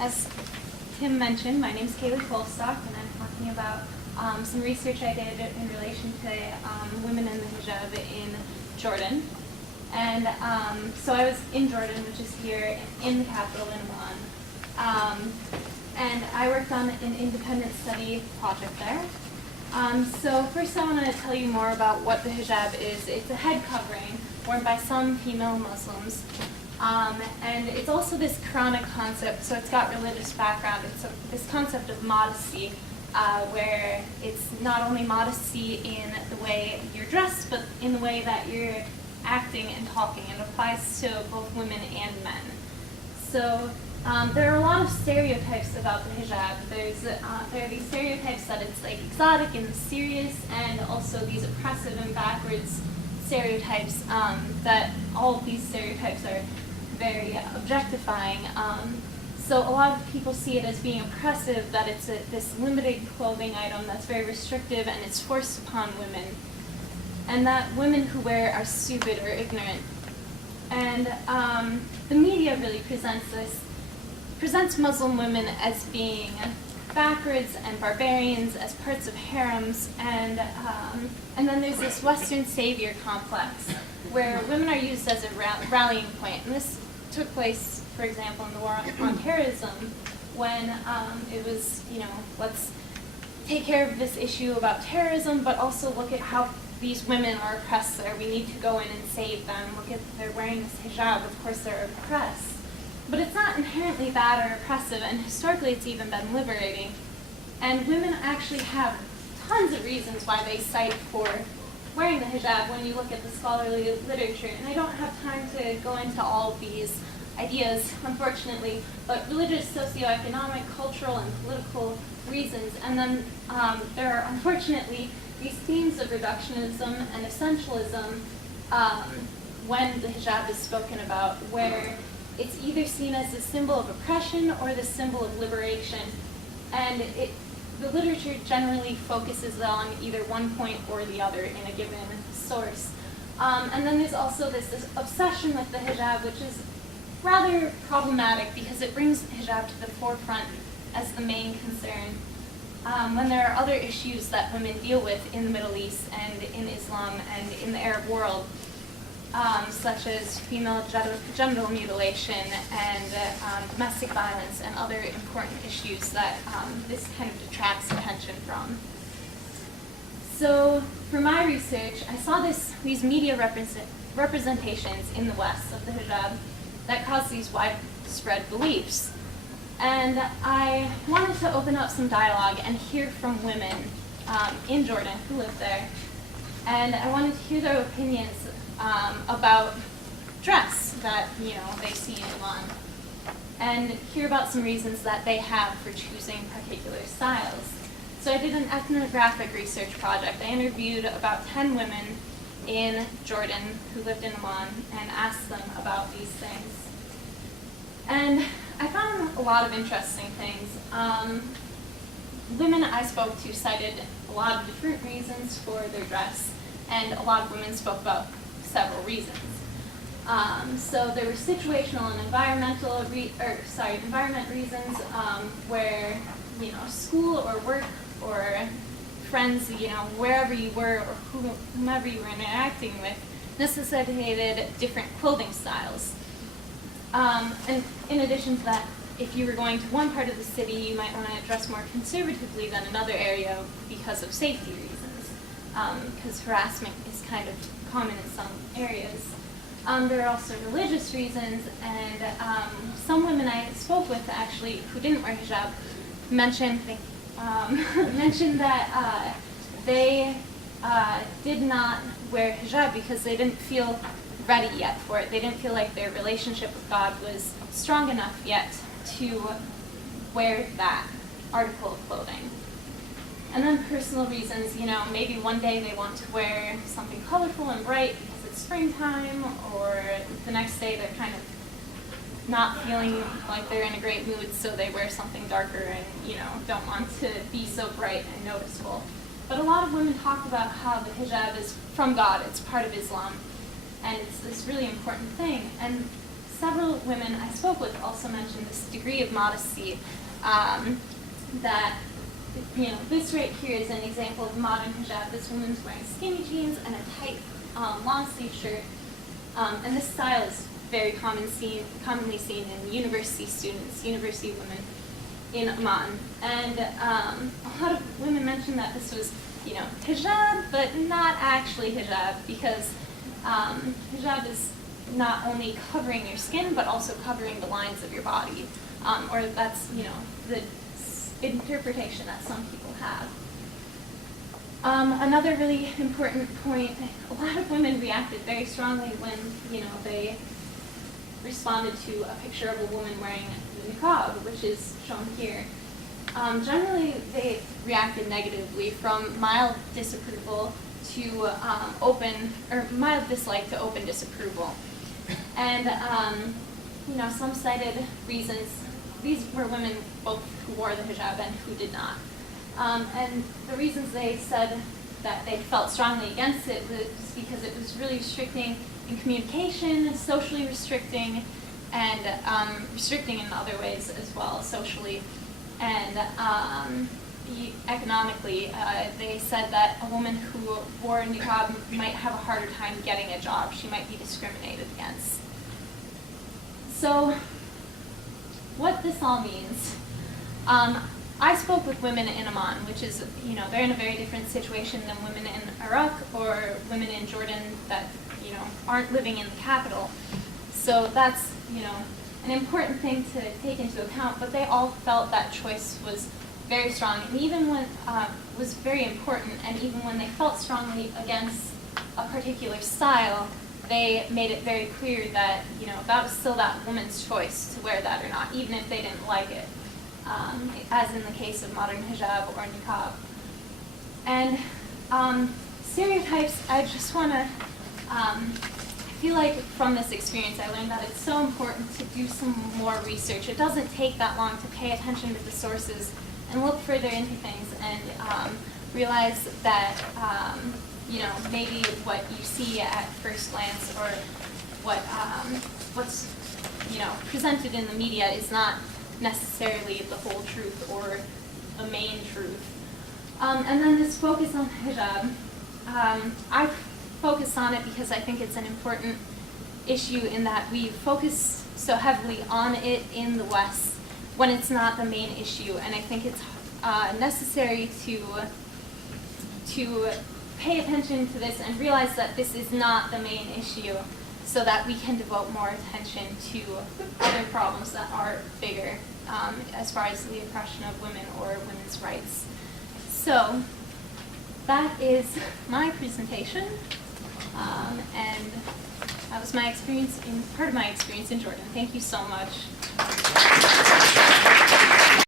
as Tim mentioned, my name is Kailey Colestock, and I'm talking about some research I did in relation to women in the hijab in Jordan. And so I was in Jordan, which is here in the capital, in Amman. And I worked on an independent study project there. So first I want to tell you more about what the hijab is. It's a head covering worn by some female Muslims. And it's also this Quranic concept, so it's got religious background. It's this concept of modesty, where it's not only modesty in the way you're dressed, but in the way that you're acting and talking. It applies to both women and men. So there are a lot of stereotypes about the hijab. There are these stereotypes that it's like exotic and mysterious, and also these oppressive and backwards stereotypes, that all of these stereotypes are very objectifying. So a lot of people see it as being oppressive, that it's this limited clothing item that's very restrictive and it's forced upon women, and that women who wear it are stupid or ignorant. And the media really presents Muslim women as being backwards and barbarians, as parts of harems, and then there's this Western savior complex where women are used as a rallying point. And this took place, for example, in the war on terrorism, when it was, let's take care of this issue about terrorism, but also look at how these women are oppressed there. We need to go in and save them. Look at, they're wearing this hijab, of course they're oppressed. But it's not inherently bad or oppressive, and historically it's even been liberating. And women actually have tons of reasons why they cite for wearing the hijab when you look at the scholarly literature. And I don't have time to go into all of these ideas, unfortunately, but religious, socioeconomic, cultural, and political reasons. And then there are, unfortunately, these themes of reductionism and essentialism when the hijab is spoken about, where it's either seen as a symbol of oppression or the symbol of liberation. And the literature generally focuses on either one point or the other in a given source. And then there's also this obsession with the hijab, which is rather problematic because it brings hijab to the forefront as the main concern, when there are other issues that women deal with in the Middle East and in Islam and in the Arab world, such as female genital mutilation and domestic violence and other important issues that this kind of detracts attention from. So for my research, I saw these media representations in the West of the hijab that caused these widespread beliefs. And I wanted to open up some dialogue and hear from women in Jordan who live there. And I wanted to hear their opinions about dress that they see in Amman, and hear about some reasons that they have for choosing particular styles. So I did an ethnographic research project. I interviewed about 10 women in Jordan who lived in Amman and asked them about these things. And I found a lot of interesting things. Women I spoke to cited a lot of different reasons for their dress, and a lot of women spoke about several reasons. So there were situational and environment reasons, where school or work or friends, wherever you were or whomever you were interacting with, necessitated different clothing styles. And in addition to that, if you were going to one part of the city, you might want to dress more conservatively than another area because of safety reasons, because harassment is kind of common in some areas. There are also religious reasons, and some women I spoke with actually who didn't wear hijab mentioned that they did not wear hijab because they didn't feel ready yet for it. They didn't feel like their relationship with God was strong enough yet to wear that article of clothing. And then personal reasons, maybe one day they want to wear something colorful and bright because it's springtime, or the next day they're kind of not feeling like they're in a great mood, so they wear something darker and, don't want to be so bright and noticeable. But a lot of women talk about how the hijab is from God, it's part of Islam, and it's this really important thing. And several women I spoke with also mentioned this degree of modesty that, this right here is an example of modern hijab. This woman's wearing skinny jeans and a tight long sleeve shirt. And this style is very commonly seen in university students, university women in Amman. And a lot of women mentioned that this was, hijab, but not actually hijab, because hijab is not only covering your skin, but also covering the lines of your body. Or that's, the interpretation that some people have. Another really important point, a lot of women reacted very strongly when, they responded to a picture of a woman wearing the niqab, which is shown here. Generally, they reacted negatively, from mild disapproval to mild dislike to open disapproval. And, some cited reasons. These were women both who wore the hijab and who did not. And the reasons they said that they felt strongly against it was because it was really restricting in communication, socially restricting, and restricting in other ways as well, socially. And economically, they said that a woman who wore a niqab might have a harder time getting a job. She might be discriminated against. So, what this all means. I spoke with women in Amman, which is, they're in a very different situation than women in Iraq or women in Jordan that, aren't living in the capital. So that's, an important thing to take into account, but they all felt that choice was very strong, and even when, was very important, and even when they felt strongly against a particular style, they made it very clear that, that was still that woman's choice to wear that or not, even if they didn't like it. As in the case of modern hijab or niqab. And stereotypes, I just want to, I feel like from this experience I learned that it's so important to do some more research. It doesn't take that long to pay attention to the sources and look further into things and realize that, maybe what you see at first glance or what's, presented in the media is not necessarily the whole truth or the main truth. And then this focus on hijab. I focus on it because I think it's an important issue in that we focus so heavily on it in the West when it's not the main issue. And I think it's necessary to pay attention to this and realize that this is not the main issue, so that we can devote more attention to other problems that are bigger as far as the oppression of women or women's rights. So that is my presentation, and that was my experience part of my experience in Jordan. Thank you so much.